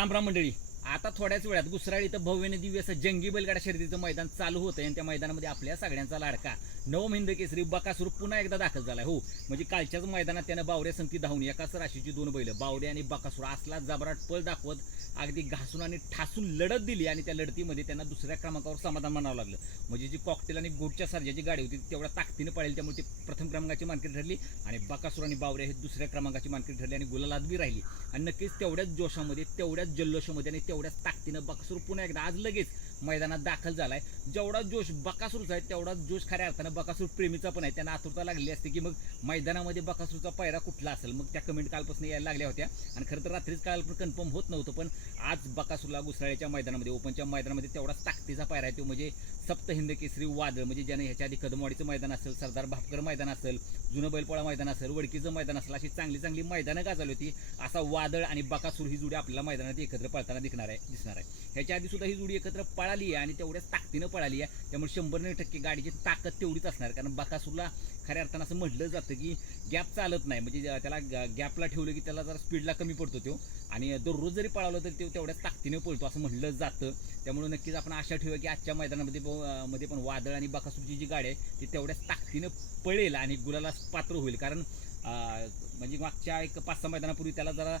राम राम मंडळी आता थोड्याच वेळात गुसराळ इथं भव्यने दिव्य असं जंगी बैलगाडा शर्यतीचं मैदान चालू होतं आणि त्या मैदानामध्ये आपल्या सगळ्यांचा लाडका नवम हिंद केसरी बकासूर पुन्हा एकदा दाखल झाला हो म्हणजे कालच्याच मैदानात त्यानं बावड्या संगती धावून एकाच राशीची दोन बैल बावडे आणि बकासूर असला जबराट पळ दाखवत अगदी घासून आणि ठासून लढत दिली आणि त्या लढतीमध्ये त्यांना दुसऱ्या क्रमांकावर समाधान मानावं लागलं. म्हणजे जी कॉकटेल आणि गुडच्या सर्जाची गाडी होती तेवढ्या ताकदीनं पळेल त्यामुळे ती प्रथम क्रमांकाची मानकरी ठरली आणि बकासूर आणि बावड्या हे दुसऱ्या क्रमांकाची मानकरी ठरली आणि गुलालात बी राहिली. आणि नक्कीच तेवढ्याच जोशामध्ये तेवढ्याच जल्लोषामध्ये आणि तेवढ्याच ताकदीनं बकासूर पुन्हा एकदा आज लगेच मैदानात दाखल झालाय. जेवढा जोश बकासूरचा आहे तेवढाच जोश खऱ्या अर्थानं बकासूर प्रेमीचा पण आहे. त्यांना आतुरता लागली असते की मग मैदानामध्ये बकासूरचा पायरा कुठला असेल? मग त्या कमेंट कालपासून यायला लागल्या होत्या. आणि खरं तर रात्रीच काल पण कन्फर्म होत नव्हतं पण आज बकासूरला गुसराळ्याच्या मैदानामध्ये ओपनच्या मैदानामध्ये तेवढाच ताकदीचा पायरा आहे तो म्हणजे सप्तहिंद केसरी वादळ. म्हणजे ज्याने ह्याच्या आधी कदमवाडीचं मैदान असेल सरदार भापकर मैदान असेल जुनं बैलपोळा मैदान असेल वडकीचं मैदान असेल अशी चांगली चांगली मैदानं गाजवली होती. असा वादळ आणि बकासूर ही जुडी आपल्याला मैदानात एकत्र पळताना दिसणार आहे. दिसणार आहे ह्याच्या आधी सुद्धा ही जोडी एकत्र पळाली आहे आणि तेवढ्याच ताकदीनं पळाली आहे. त्यामुळे शंभर नऊ टक्के गाडीची ताकद तेवढीच असणार कारण बकासूरला खऱ्या अर्थानं असं म्हटलं जातं की गॅप चालत नाही. म्हणजे त्याला गॅपला ठेवलं की त्याला जरा स्पीडला कमी पडतो तो. आणि दररोज जरी पळावलं तरी तो तेवढ्याच ताकदीने पळतो असं म्हटलं जातं. त्यामुळे नक्कीच आपण आशा ठेवूया की आजच्या मैदानामध्ये मध्ये पण वादळ आणि बकासूरची जी गाडी आहे ती तेवढ्याच ताकदीनं पळेल आणि गुलाला पात्र होईल. कारण म्हणजे मागच्या एक पाच सहा मैदानापूर्वी त्याला जरा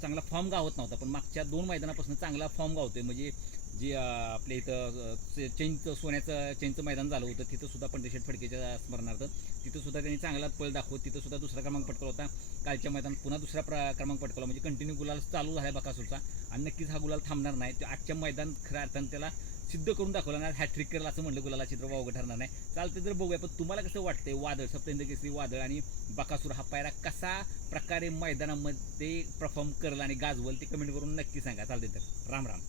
चांगला फॉर्म गावत नव्हता पण मागच्या दोन मैदानापासून चांगला फॉर्म गावतोय. म्हणजे जे आपल्या इथं अं, चेंजचं सोन्याचं चेंजचं मैदान झालं होतं तिथं सुद्धा पंढरीशेठ फडकेच्या स्मरणार्थ तिथं सुद्धा त्यांनी चांगला पळ दाखवत तिथं सुद्धा दुसरा क्रमांक पटकला होता. कालच्या मैदान पुन्हा दुसरा प्र क्रमांक पटकला म्हणजे कंटिन्यू गुलाल चालू झाला बकासूरचा. आणि नक्कीच हा गुलाल थांबणार नाही. तो आजच्या मैदान खऱ्या अर्थानं त्याला सिद्ध करून दाखवला नाही. हॅट्रिक करेल असं म्हणलं गुलाला चित्र वावगं ठरणार नाही. चालतं तर बघूया. पण तुम्हाला कसं वाटतंय वादळ सप्तेंद्र केसरी वादळ आणि बकासूर हा पायरा कसा प्रकारे मैदानामध्ये परफॉर्म करेल आणि गाजवल ते कमेंट करून नक्की सांगा. चालते तर राम राम.